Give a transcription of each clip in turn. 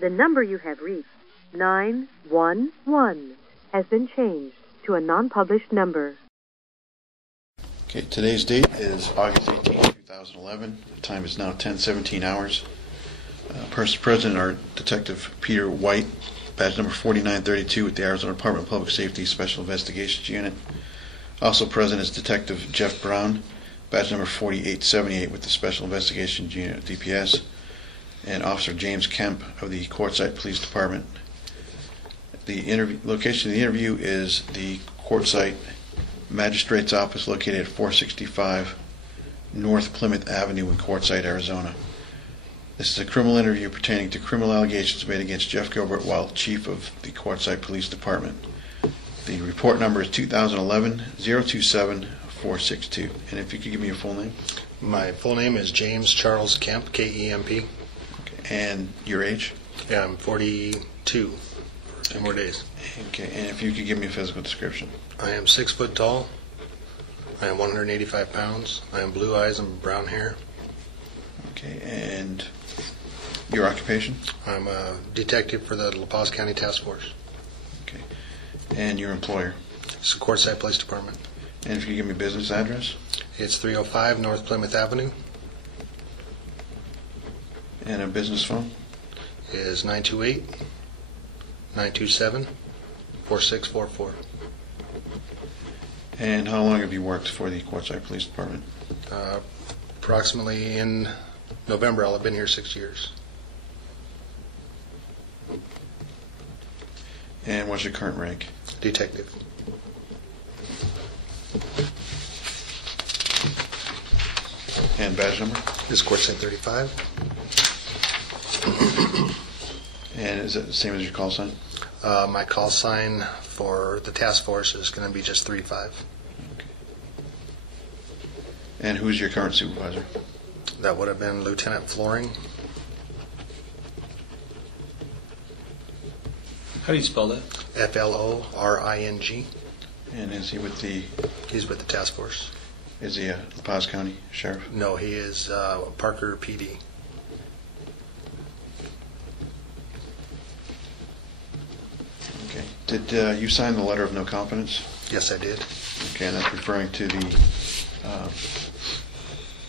The number you have reached, 911, has been changed to a non-published number. Okay, today's date is August 18, 2011. The time is now 10:17 hours. Person present are Detective Peter White, badge number 4932 with the Arizona Department of Public Safety Special Investigations Unit. Also present is Detective Jeff Brown, badge number 4878 with the Special Investigations Unit of DPS, and Officer James Kemp of the Quartzsite Police Department. The location of the interview is the Quartzsite Magistrate's Office located at 465 North Plymouth Avenue in Quartzsite, Arizona. This is a criminal interview pertaining to criminal allegations made against Jeff Gilbert while Chief of the Quartzsite Police Department. The report number is 2011-027-462. And if you could give me your full name. My full name is James Charles Kemp, K-E-M-P. Okay. And your age? Yeah, I'm 42 for 2 more days. Okay, and if you could give me a physical description. I am 6 foot tall. I am 185 pounds. I am blue eyes and brown hair. Okay, and your occupation? I'm a detective for the La Paz County Task Force. Okay, and your employer? It's the Quartzsite Police Department. And if you could give me a business address? It's 305 North Plymouth Avenue. And a business phone? Is 928-927-4644. And how long have you worked for the Quartzsite Police Department? Approximately in November, I'll have been here 6 years. And what's your current rank? Detective. And badge number? This is Quartzsite 35. And is it the same as your call sign? My call sign for the task force is going to be just 35. Okay. And who's your current supervisor? That would have been Lieutenant Floring. How do you spell that? F-L-O-R-I-N-G. And is he with the... He's with the task force. Is he a La Paz County Sheriff? No, he is Parker PD. Okay. Did you sign the letter of no confidence? Yes, I did. Okay, and that's referring to the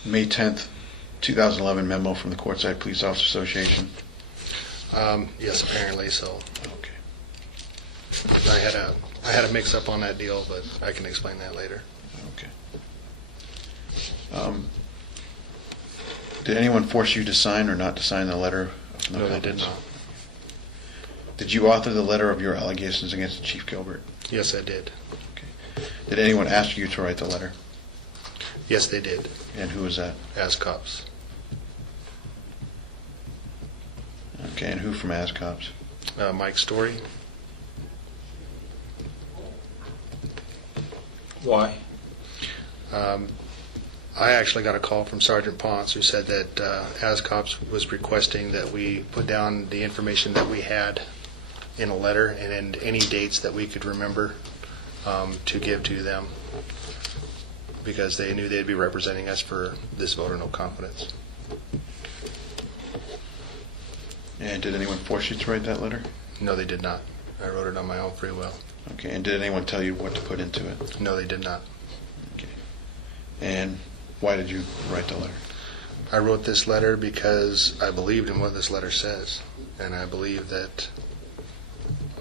May 10th, 2011 memo from the Quartzsite Police Officers Association? Yes, apparently so. Okay. I had a mix-up on that deal, but I can explain that later. Okay. Did anyone force you to sign or not to sign the letter of no confidence? They did not. Did you author the letter of your allegations against Chief Gilbert? Yes, I did. Okay. Did anyone ask you to write the letter? Yes, they did. And who was that? AZDPS. Okay, and who from AZDPS? Mike Story. Why? I actually got a call from Sergeant Ponce who said that AZDPS was requesting that we put down the information that we had in a letter and any dates that we could remember to give to them because they knew they'd be representing us for this vote of no confidence. And did anyone force you to write that letter? No, they did not. I wrote it on my own free will. Okay, and did anyone tell you what to put into it? No, they did not. Okay. And why did you write the letter? I wrote this letter because I believed in what this letter says, and I believe that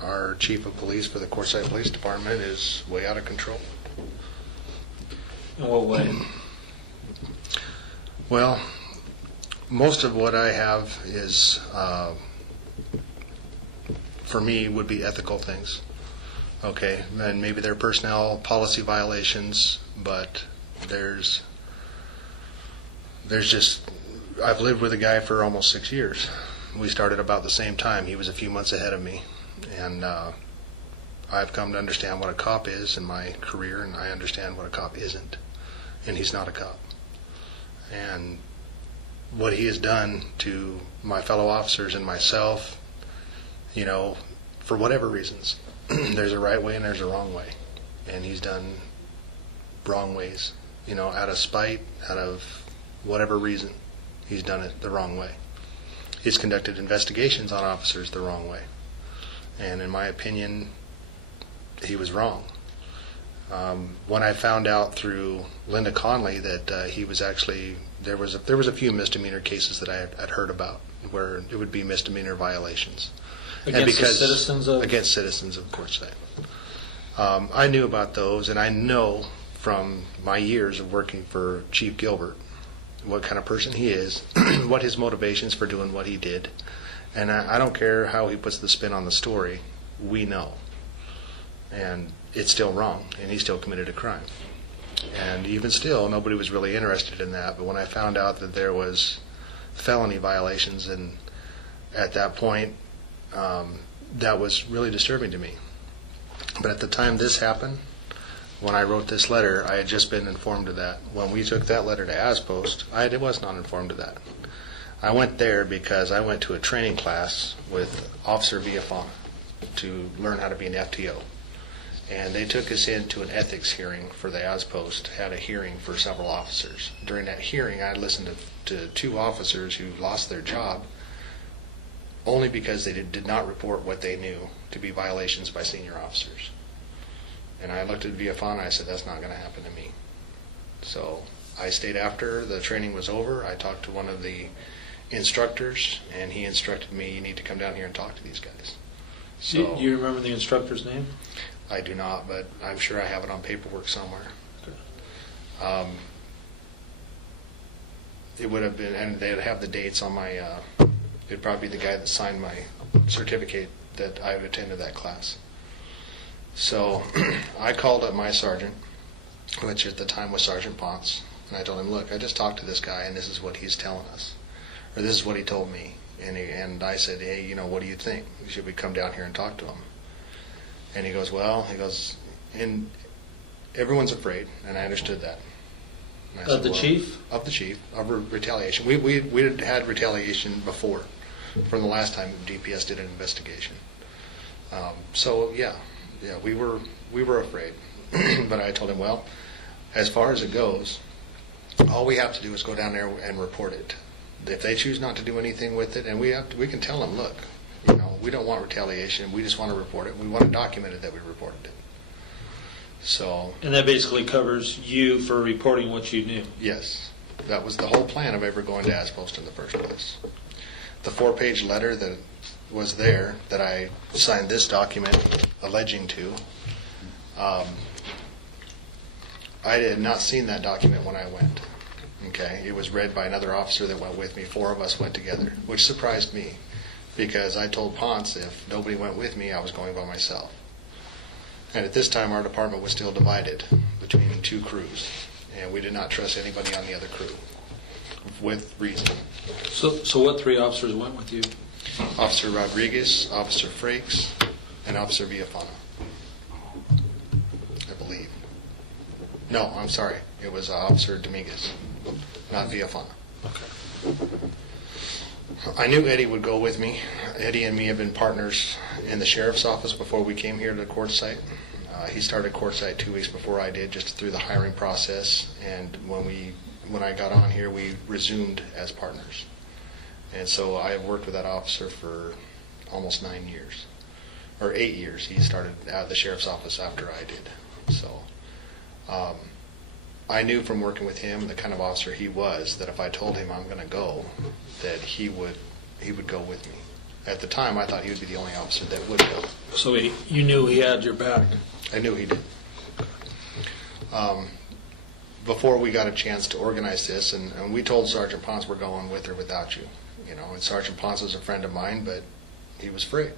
our chief of police for the Quartzsite Police Department is way out of control. In what way? Well, most of what I have is, for me, would be ethical things. Okay, and maybe they're personnel policy violations, but there's just, I've lived with a guy for almost 6 years. We started about the same time. He was a few months ahead of me, and I've come to understand what a cop is in my career, and I understand what a cop isn't, and he's not a cop. And what he has done to my fellow officers and myself, you know, for whatever reasons, there's a right way and there's a wrong way, and he's done wrong ways, you out of spite, out of whatever reason, he's done it the wrong way. he's conducted investigations on officers the wrong way. And in my opinion, he was wrong. When I found out through Linda Conley that he was actually, there was a few misdemeanor cases that I had heard about where it would be misdemeanor violations. Against the citizens of? Against citizens of Quartzsite. I knew about those, and I know from my years of working for Chief Gilbert what kind of person he is, what his motivations for doing what he did. And I don't care how he puts the spin on the story, we know. And it's still wrong, and he still committed a crime. And even still, nobody was really interested in that. But when I found out that there was felony violations, and at that point, that was really disturbing to me. But at the time this happened, when I wrote this letter, I had just been informed of that. When we took that letter to ASPOST, I was not informed of that. I went there because I went to a training class with Officer Villafana to learn how to be an FTO. And they took us into an ethics hearing for the ASPOST, had a hearing for several officers. During that hearing, I listened to two officers who lost their job only because they did not report what they knew to be violations by senior officers. And I looked at Villafana and I said, that's not going to happen to me. So I stayed after the training was over. I talked to one of the instructors, and he instructed me, you need to come down here and talk to these guys. So Do you remember the instructor's name? I do not, but I'm sure I have it on paperwork somewhere. Okay. It would have been, and they'd have the dates on my, it'd probably be the guy that signed my certificate that I've attended that class. So I called up my sergeant, which at the time was Sergeant Ponce, and I told him, look, I just talked to this guy, and this is what he's telling us, or this is what he told me. And I said, hey, what do you think? Should we come down here and talk to him? And he goes, and everyone's afraid, and I understood that. And I Of said, the chief? Of the chief, of retaliation. We had retaliation before, from the last time DPS did an investigation. So we were afraid. But I told him, well, as far as it goes, all we have to do is go down there and report it. If they choose not to do anything with it, and we can tell them, look, we don't want retaliation. We just want to report it. We want it documented that we reported it. So. And that basically covers you for reporting what you knew. Yes, that was the whole plan of ever going to ASPOST in the first place. The 4-page letter that was there that I signed this document alleging to. I had not seen that document when I went. Okay, it was read by another officer that went with me. 4 of us went together, which surprised me because I told Ponce if nobody went with me, I was going by myself. And at this time, our department was still divided between 2 crews, and we did not trust anybody on the other crew, with reason. So what 3 officers went with you? Officer Rodriguez, Officer Frakes, and Officer Villafana, I believe. No, I'm sorry. It was Officer Dominguez, not Villafana. Okay. I knew Eddie would go with me. Eddie and me have been partners in the sheriff's office before we came here to Quartzsite. He started Quartzsite 2 weeks before I did, just through the hiring process. And when I got on here, we resumed as partners. And so I have worked with that officer for almost 9 years, or 8 years. He started at the sheriff's office after I did. So I knew from working with him, the kind of officer he was, that if I told him I'm going to go, that he would go with me. At the time, I thought he would be the only officer that would go. So you knew he had your back? I knew he did. Before we got a chance to organize this, and we told Sergeant Ponce we're going with or without you. And Sergeant Ponce is a friend of mine, but he was free.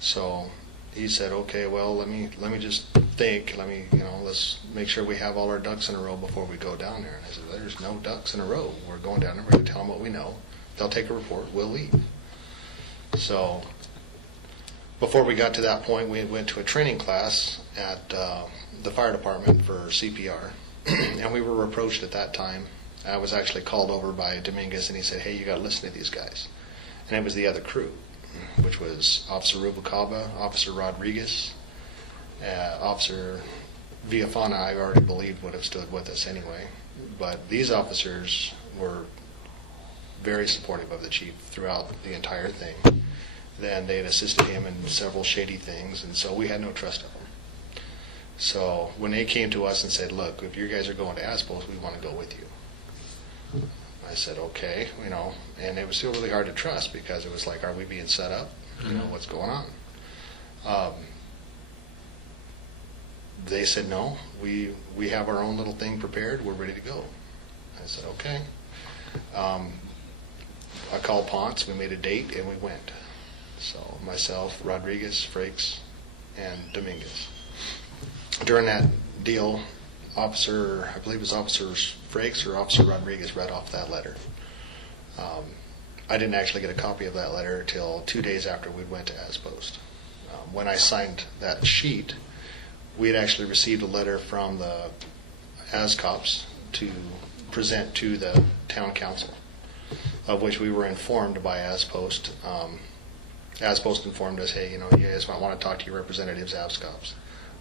So he said, okay, well, let me just think. Let's make sure we have all our ducks in a row before we go down there. And I said, there's no ducks in a row. We're going down there. We're going to tell them what we know. They'll take a report. We'll leave. So before we got to that point, we went to a training class at the fire department for CPR, and we were approached at that time. I was actually called over by Dominguez, and he said, hey, you got to listen to these guys. And it was the other crew, which was Officer Rubalcaba, Officer Rodriguez, Officer Villafana, I already believed would have stood with us anyway. But these officers were very supportive of the chief throughout the entire thing. Then they had assisted him in several shady things, and so we had no trust of them. So when they came to us and said, look, if you guys are going to AZPOS, we want to go with you. I said, okay, and it was still really hard to trust because it was like, are we being set up? What's going on? They said, no, we have our own little thing prepared. We're ready to go. I said, okay. I called Ponce. We made a date, and we went. So myself, Rodriguez, Frakes, and Dominguez. During that deal, I believe it was Officer Frakes or Officer Rodriguez read off that letter. I didn't actually get a copy of that letter until 2 days after we went to AZPOS. When I signed that sheet, we had actually received a letter from the AZCOPS to present to the town council, of which we were informed by AZPOS. AZPOS informed us, hey, you guys might want to talk to your representatives, AZCOPS.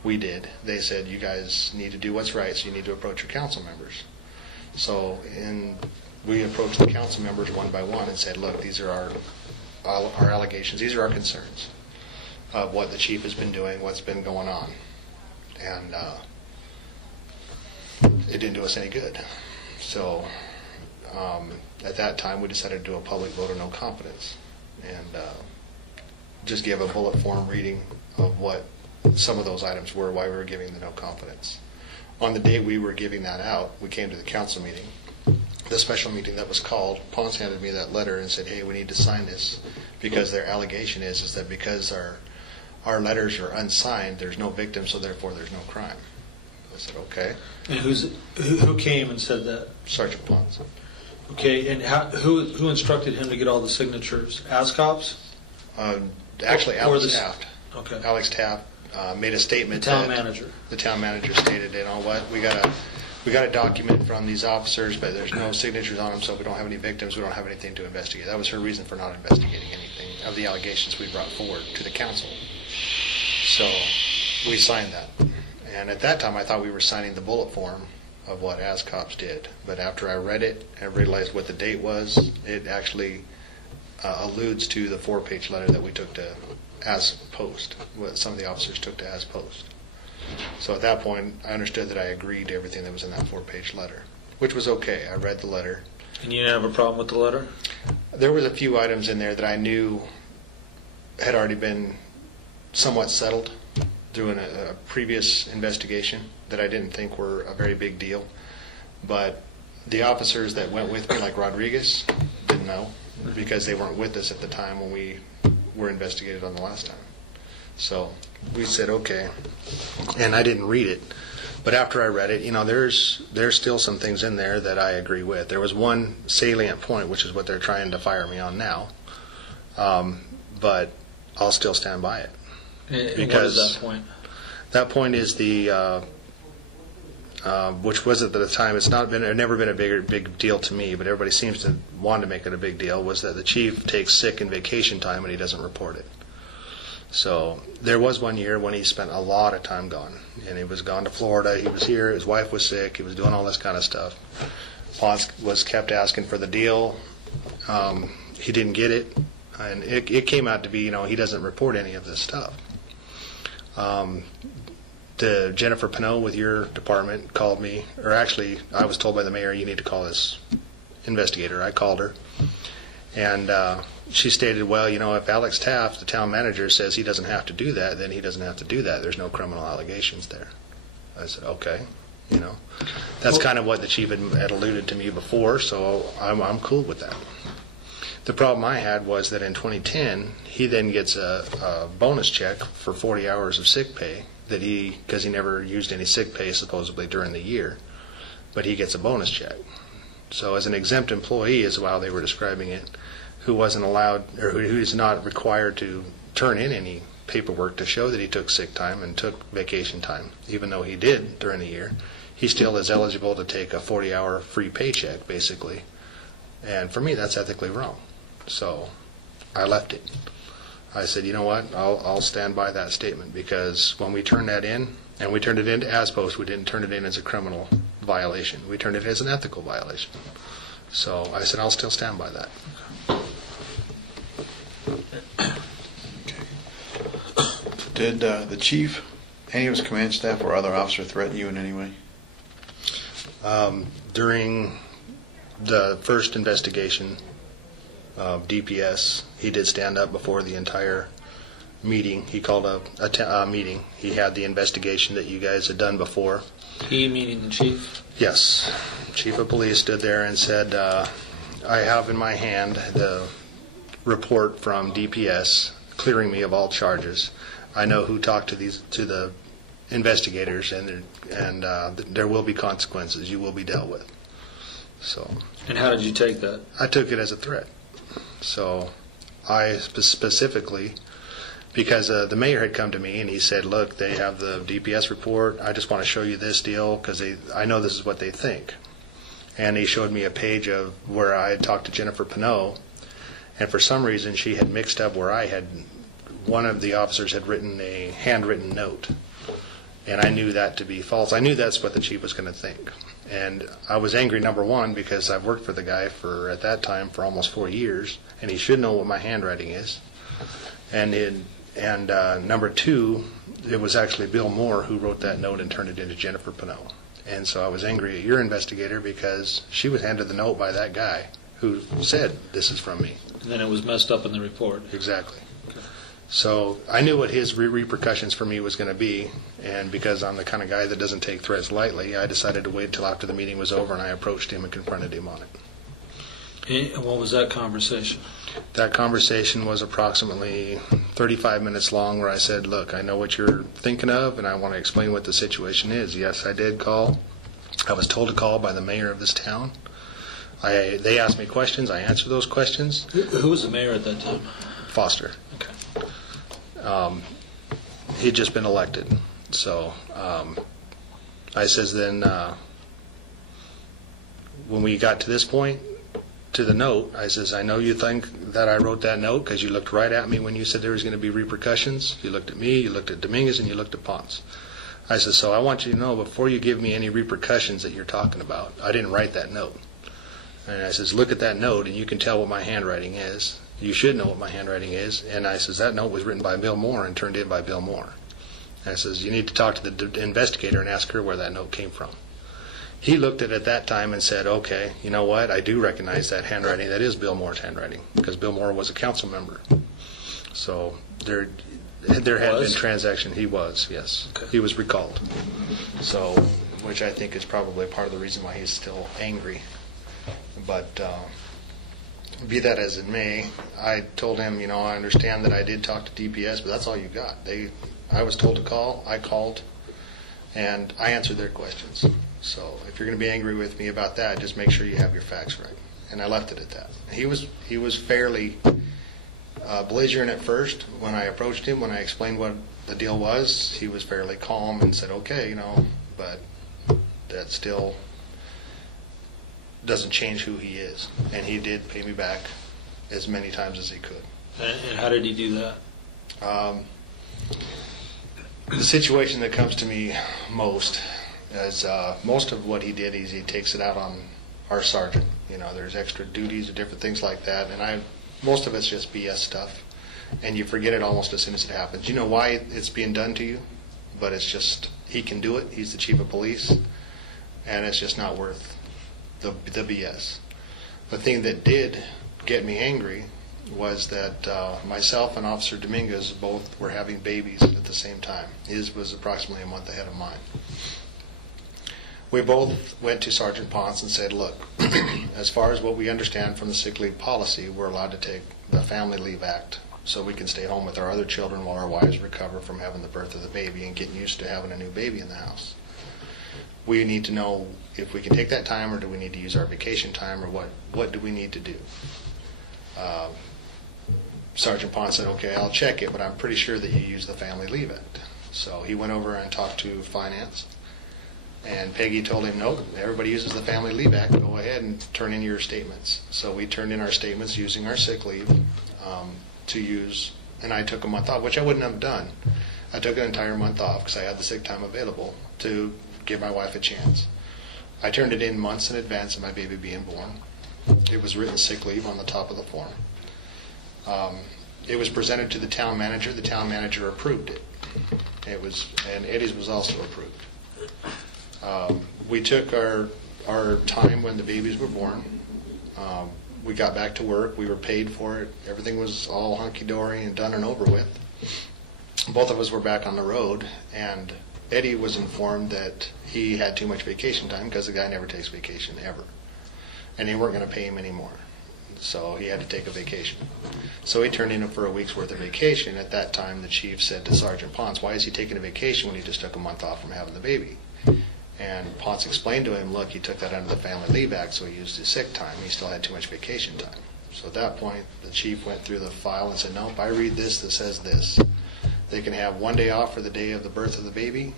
We did. They said, you guys need to do what's right, so you need to approach your council members. So we approached the council members one by one and said, look, these are our allegations. These are our concerns of what the chief has been doing, what's been going on. And it didn't do us any good. So at that time, we decided to do a public vote of no confidence and just give a bullet form reading of what some of those items were, why we were giving the no confidence. On the day we were giving that out, we came to the council meeting. The special meeting that was called, Ponce handed me that letter and said, hey, we need to sign this because their allegation is that because our letters are unsigned, there's no victim, so therefore there's no crime. I said, okay. And who came and said that? Sergeant Ponce. Okay, and who instructed him to get all the signatures? AZCOPS? Actually, Alex Taft. Okay. Alex Taft made a statement. The town manager. The town manager stated, you know what, we got a document from these officers, but there's no signatures on them, so if we don't have any victims, we don't have anything to investigate. That was her reason for not investigating anything of the allegations we brought forward to the council. So we signed that. And at that time, I thought we were signing the bullet form of what AZCOPS did. But after I read it and realized what the date was, it actually alludes to the 4-page letter that we took to AZPOS, what some of the officers took to AZPOS. So at that point, I understood that I agreed to everything that was in that 4-page letter, which was okay. I read the letter. And you didn't have a problem with the letter? There was a few items in there that I knew had already been somewhat settled through a previous investigation that I didn't think were a very big deal. But the officers that went with me, like Rodriguez, didn't know because they weren't with us at the time when we were investigated on the last time. So we said, okay. And I didn't read it. But after I read it, there's still some things in there that I agree with. There was one salient point, which is what they're trying to fire me on now. But I'll still stand by it. And because what is that point? That point is the, which was at the time, it's never been a big deal to me, but everybody seems to want to make it a big deal, was that the chief takes sick and vacation time and he doesn't report it. So there was one year when he spent a lot of time gone, and he was gone to Florida. He was here. His wife was sick. He was doing all this kind of stuff. Ponce was kept asking for the deal. He didn't get it, and it came out to be, he doesn't report any of this stuff. The Jennifer Pinot with your department called me, or actually, I was told by the mayor, you need to call this investigator. I called her, and she stated, well, if Alex Taft, the town manager, says he doesn't have to do that, then he doesn't have to do that. There's no criminal allegations there. I said, okay, That's kind of what the chief had alluded to me before, so I'm cool with that. The problem I had was that in 2010, he then gets a bonus check for 40 hours of sick pay, because he never used any sick pay supposedly during the year, but he gets a bonus check. So as an exempt employee, is how they were describing it, who wasn't allowed, or who is not required to turn in any paperwork to show that he took sick time and took vacation time, even though he did during the year, he still is eligible to take a 40-hour free paycheck, basically. And for me, that's ethically wrong. So I left it. I said, you know what, I'll stand by that statement, because when we turned that in, and we turned it into AZPOS, we didn't turn it in as a criminal violation. We turned it as an ethical violation. So I said, I'll still stand by that. Did the chief, any of his command staff, or other officer threaten you in any way? During the first investigation of DPS, he did stand up before the entire meeting. He called a meeting. He had the investigation that you guys had done before. He meaning the chief? Yes. Chief of Police stood there and said, I have in my hand the report from DPS clearing me of all charges. I know who talked to the investigators, and there will be consequences. You will be dealt with. So. And how did you take that? I took it as a threat. So I specifically, because the mayor had come to me and he said, look, they have the DPS report. I just want to show you this deal because I know this is what they think. And he showed me a page of where I had talked to Jennifer Pinot, and for some reason she had mixed up where one of the officers had written a handwritten note. And I knew that to be false. I knew that's what the chief was going to think. And I was angry, number one, because I've worked for the guy at that time for almost 4 years, and he should know what my handwriting is. And number two, it was actually Bill Moore who wrote that note and turned it into Jennifer Pinot. And so I was angry at your investigator because she was handed the note by that guy who said, this is from me. And then it was messed up in the report. Exactly. So I knew what his repercussions for me was going to be, and because I'm the kind of guy that doesn't take threats lightly, I decided to wait until after the meeting was over, and I approached him and confronted him on it. And what was that conversation? That conversation was approximately 35 minutes long, where I said, look, I know what you're thinking of, and I want to explain what the situation is. Yes, I did call. I was told to call by the mayor of this town. They asked me questions. I answered those questions. Who was the mayor at that time? Foster. Okay. He'd just been elected. So I says then, when we got to this point, to the note, I says, I know you think that I wrote that note because you looked right at me when you said there was going to be repercussions. You looked at me, you looked at Dominguez, and you looked at Ponce. I says, so I want you to know, before you give me any repercussions that you're talking about, I didn't write that note. And I says, look at that note, and you can tell what my handwriting is. You should know what my handwriting is. And I says, that note was written by Bill Moore and turned in by Bill Moore. And I says, you need to talk to the investigator and ask her where that note came from. He looked at it at that time and said, okay, you know what, I do recognize that handwriting. That is Bill Moore's handwriting, because Bill Moore was a council member. So there had been transaction. He was, yes. Okay. He was recalled. So, which I think is probably part of the reason why he's still angry. But be that as it may, I told him, I understand that I did talk to DPS, but that's all you got. I was told to call, I called, and I answered their questions. So if you're going to be angry with me about that, just make sure you have your facts right. And I left it at that. He was fairly belligerent at first when I approached him. When I explained what the deal was, he was fairly calm and said, okay, but that still doesn't change who he is. And he did pay me back as many times as he could. And how did he do that? The situation that comes to me most is most of what he did is he takes it out on our sergeant. There's extra duties and different things like that, and most of it's just BS stuff, and you forget it almost as soon as it happens. You know why it's being done to you, but it's just he can do it. He's the chief of police, and it's just not worth the BS. The thing that did get me angry was that myself and Officer Dominguez both were having babies at the same time. His was approximately a month ahead of mine. We both went to Sergeant Ponce and said, look, as far as what we understand from the sick leave policy, we're allowed to take the Family Leave Act so we can stay home with our other children while our wives recover from having the birth of the baby and getting used to having a new baby in the house. We need to know if we can take that time, or do we need to use our vacation time, or what do we need to do? Sergeant Ponce said, okay, I'll check it, but I'm pretty sure that you use the Family Leave Act. So he went over and talked to finance, and Peggy told him, nope, everybody uses the Family Leave Act. Go ahead and turn in your statements. So we turned in our statements using our sick leave to use, and I took a month off, which I wouldn't have done. I took an entire month off because I had the sick time available to give my wife a chance. I turned it in months in advance of my baby being born, It was written sick leave on the top of the form. It was presented to the town manager. The town manager approved it. And Eddie's was also approved. We took our time when the babies were born. We got back to work. We were paid for it. Everything was all hunky-dory and done and over with. Both of us were back on the road, and Eddie was informed that he had too much vacation time because the guy never takes vacation ever. And they weren't going to pay him anymore. So he had to take a vacation. So he turned in for a week's worth of vacation. At that time, the chief said to Sergeant Ponce, "Why is he taking a vacation when he just took a month off from having the baby?" And Ponce explained to him, look, he took that under the Family Leave Act, so he used his sick time. He still had too much vacation time. So at that point, the chief went through the file and said, "Nope, I read this that says this. They can have one day off for the day of the birth of the baby,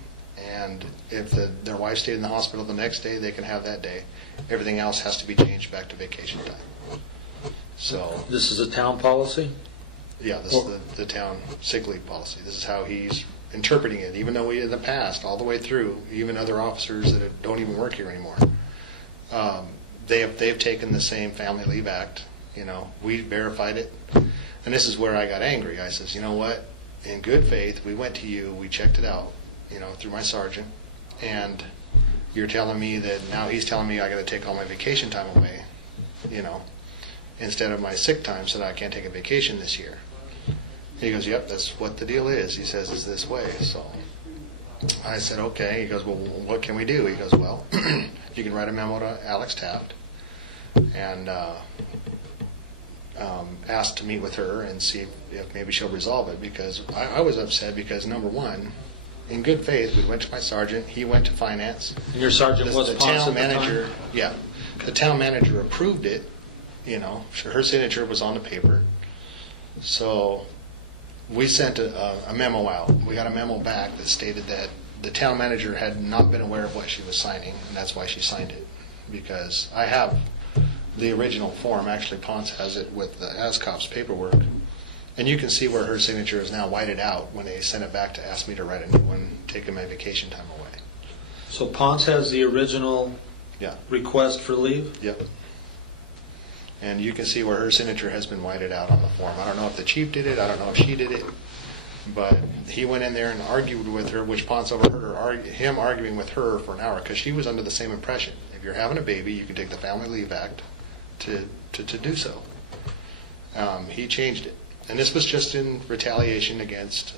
and if their wife stayed in the hospital the next day, they can have that day. Everything else has to be changed back to vacation time." So This is a town policy? yeah, this is the town sick leave policy. This is how he's interpreting it, even though we in the past, all the way through, even other officers that don't even work here anymore, they've taken the same Family Leave Act. We verified it, and this is where I got angry. I says, you know what? In good faith, we went to you, we checked it out, through my sergeant, and you're telling me that now he's telling me I got to take all my vacation time away, instead of my sick time, so that I can't take a vacation this year. He goes, "Yep, that's what the deal is." He says, "It's this way." So I said, "Okay." He goes, "Well, what can we do?" He goes, "Well, you can write a memo to Alex Taft and ask to meet with her and see if maybe she'll resolve it." Because I was upset because, number one, in good faith, we went to my sergeant, he went to finance. And your sergeant was the Ponce town at the manager. time? Yeah, the town manager approved it. Her signature was on the paper. So we sent a memo out. We got a memo back that stated that the town manager had not been aware of what she was signing, and that's why she signed it. Because I have the original form. Actually, Ponce has it with the ASCOP's paperwork. And you can see where her signature is now whited out when they sent it back to ask me to write a new one, taking my vacation time away. So Ponce has the original request for leave? Yep. And you can see where her signature has been whited out on the form. I don't know if the chief did it. I don't know if she did it. But he went in there and argued with her, which Ponce overheard him arguing with her for an hour, because she was under the same impression. If you're having a baby, you can take the Family Leave Act to do so. He changed it. And this was just in retaliation against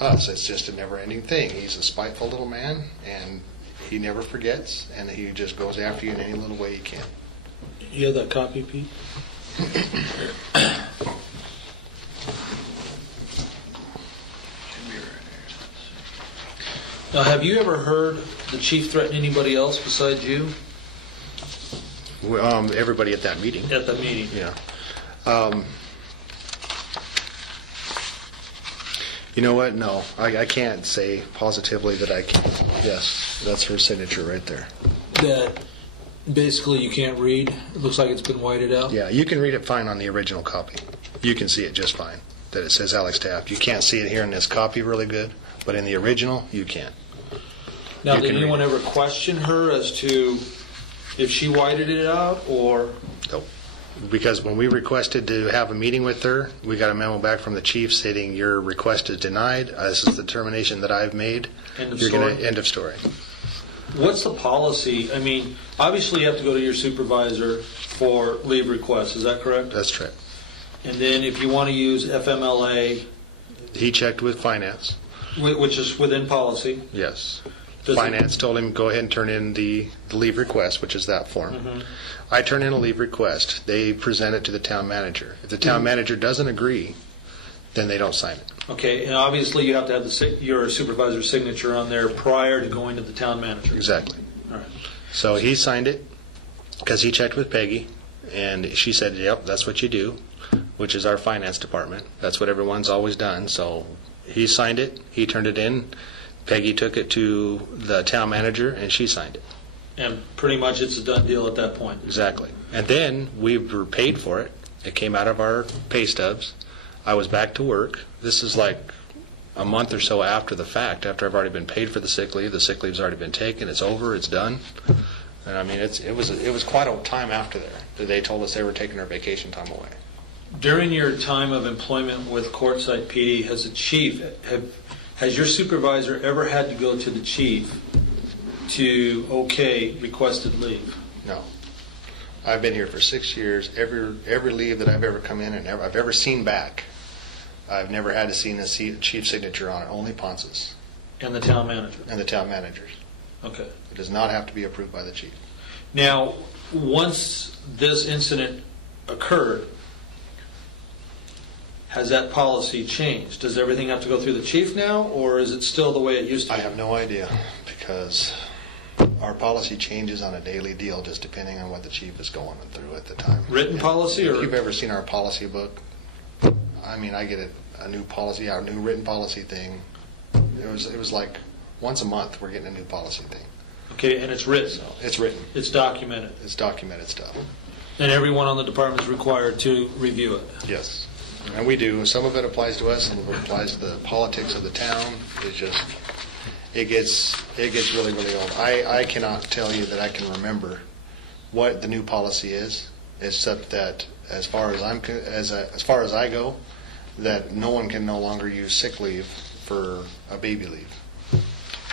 us. It's just a never-ending thing. He's a spiteful little man, and he never forgets, and he just goes after you in any little way he can. You have that copy, Pete? Now, have you ever heard the chief threaten anybody else besides you? Everybody at that meeting. At that meeting? Yeah. You know what? No, I can't say positively that I can. Yes, that's her signature right there. That basically you can't read? It looks like it's been whited out? Yeah, you can read it fine on the original copy. You can see it just fine, that it says Alex Taft. You can't see it here in this copy really good, but in the original, you can. Now, You did can anyone read it. ever question her as to if she whited it out, or? Nope. Because when we requested to have a meeting with her, we got a memo back from the chief stating your request is denied. This is the determination that I've made. End of You're story? End of story. What's the policy? I mean, obviously you have to go to your supervisor for leave requests, is that correct? That's true. And then if you want to use FMLA, He checked with finance. which is within policy. Yes. Does Finance told him go ahead and turn in the leave request, which is that form. Mm-hmm. I turn in a leave request. They present it to the town manager. If the town manager doesn't agree, then they don't sign it. Okay, and obviously you have to have your supervisor's signature on there prior to going to the town manager. Exactly. All right. So he signed it because he checked with Peggy, and she said, yep, that's what you do, which is our finance department. That's what everyone's always done. So he signed it. He turned it in. Peggy took it to the town manager, and she signed it. And pretty much it's a done deal at that point. Exactly. And then we were paid for it. It came out of our pay stubs. I was back to work. This is like a month or so after the fact, after I've already been paid for the sick leave. The sick leave's already been taken. It's over. It's done. And I mean, it was quite a time after there that they told us they were taking our vacation time away. During your time of employment with Quartzsite PD, has the chief, has your supervisor ever had to go to the chief to okay requested leave? No. I've been here for 6 years. Every leave that I've ever come in and I've ever seen back, I've never had to see a chief signature on it, only Ponce's. And the town manager? And the town managers. Okay. It does not have to be approved by the chief. Now, once this incident occurred, has that policy changed? Does everything have to go through the chief now, or is it still the way it used to be? I have no idea, because our policy changes on a daily deal, just depending on what the chief is going through at the time. Written policy, or? If you've ever seen our policy book, I mean, I get a new policy, our new written policy thing. It was like once a month we're getting a new policy thing. Okay, and it's written? So it's written. It's documented? It's documented stuff. And everyone on the department is required to review it? Yes. And we do. Some of it applies to us, some of it applies to the politics of the town. It gets really, really old. I cannot tell you that I can remember what the new policy is, except that as far as I go, that no one can no longer use sick leave for a baby leave.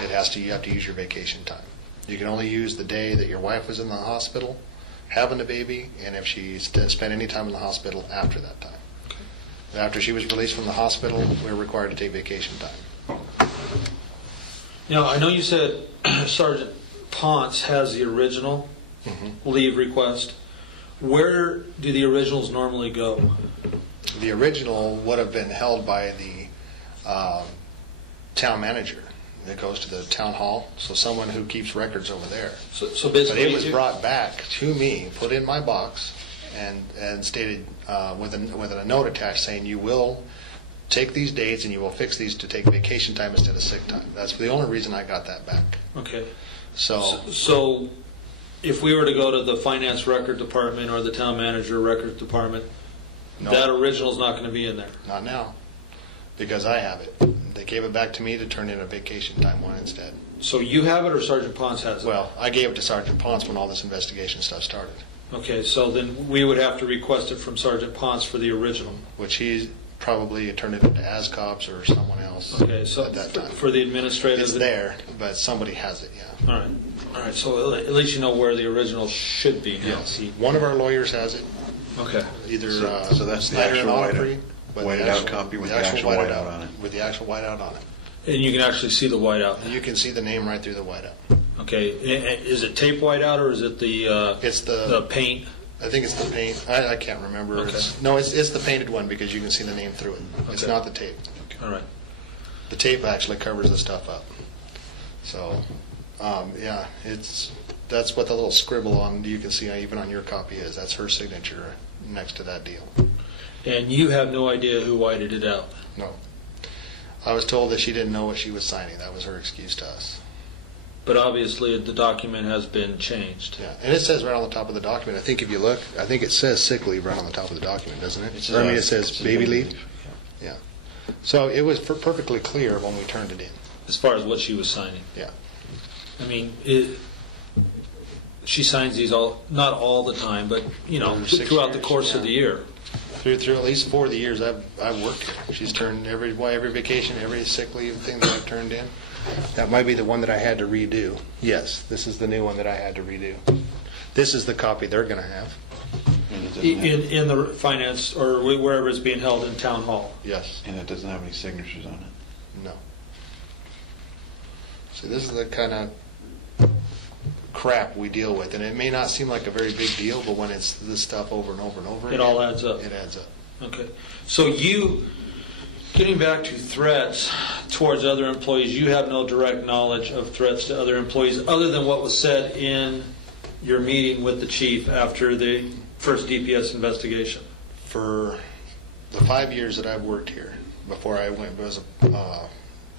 You have to use your vacation time. You can only use the day that your wife was in the hospital having the baby, and if she spent any time in the hospital after that time. After she was released from the hospital, we're required to take vacation time. Now, I know you said Sergeant Ponce has the original leave request. Where do the originals normally go? The original would have been held by the town manager. It goes to the town hall, so someone who keeps records over there. So basically, but it was brought back to me, put in my box, and stated with a note attached saying you will take these dates and you will fix these to take vacation time instead of sick time. That's the only reason I got that back. Okay. So if we were to go to the finance record department or the town manager record department, no, that original is not going to be in there? Not now, because I have it. They gave it back to me to turn in a vacation time one instead. So you have it, or Sergeant Ponce has it? Well, I gave it to Sergeant Ponce when all this investigation stuff started. Okay, so then we would have to request it from Sergeant Ponce for the original. Which he probably turned it into ASCOPS or someone else. Okay, so at that time. For the administrative... It's there, but somebody has it, yeah. All right, so at least you know where the original should be now. Yes. One of our lawyers has it. Okay. Either so that's the Snyder and actual Autry, whited out copy with the actual whiteout on it. With the actual whiteout on it. And you can actually see the whiteout. You can see the name right through the whiteout. Okay, is it tape whiteout, or is it it's the paint? I think it's the paint. I can't remember. Okay. It's the painted one because you can see the name through it. It's Okay. not the tape. All right. The tape actually covers the stuff up. So, yeah, that's what the little scribble on you can see even on your copy is. That's her signature next to that deal. And you have no idea who whited it out? No. I was told that she didn't know what she was signing. That was her excuse to us. But obviously the document has been changed. Yeah, and it says right on the top of the document. I think if you look, I think it says sick leave right on the top of the document, doesn't it? It says baby leave. Yeah. So it was perfectly clear when we turned it in. As far as what she was signing? Yeah. I mean, she signs these not all the time, but, throughout the course of the year. Through at least 4 of the years I've worked here. She's turned every vacation, every sick leave thing that I've turned in. That might be the one that I had to redo. Yes, this is the new one that I had to redo. This is the copy they're going to have. In the finance, or wherever it's being held in town hall? Yes. And it doesn't have any signatures on it? No. So this is the kind of crap we deal with, and it may not seem like a very big deal, but when it's this stuff over and over and over again, all adds up. It adds up. Okay. So getting back to threats towards other employees, you have no direct knowledge of threats to other employees other than what was said in your meeting with the chief after the first DPS investigation? For the 5 years that I've worked here, before I was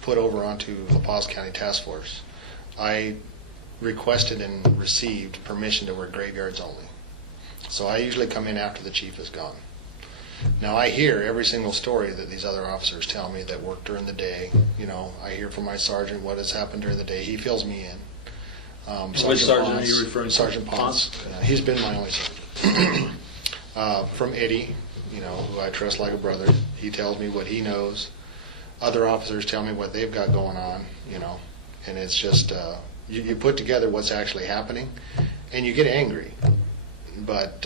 put over onto La Paz County Task Force, I requested and received permission to work graveyards only. So I usually come in after the chief is gone. Now I hear every single story that these other officers tell me that work during the day. I hear from my sergeant what has happened during the day. He fills me in. Which sergeant are Ponce, you referring to? Sergeant Ponce. He's been my only sergeant. From Eddie, who I trust like a brother. He tells me what he knows. Other officers tell me what they've got going on, and it's just, you put together what's actually happening, and you get angry. But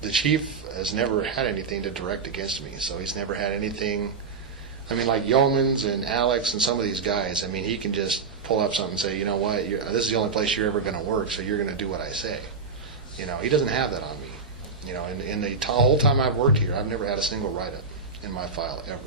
the chief has never had anything to direct against me, so he's never had anything. I mean, like Yeomans and Alex and some of these guys, I mean, he can just pull up something and say, you know what, this is the only place you're ever going to work, so you're going to do what I say. He doesn't have that on me. In the whole time I've worked here, I've never had a single write-up in my file ever.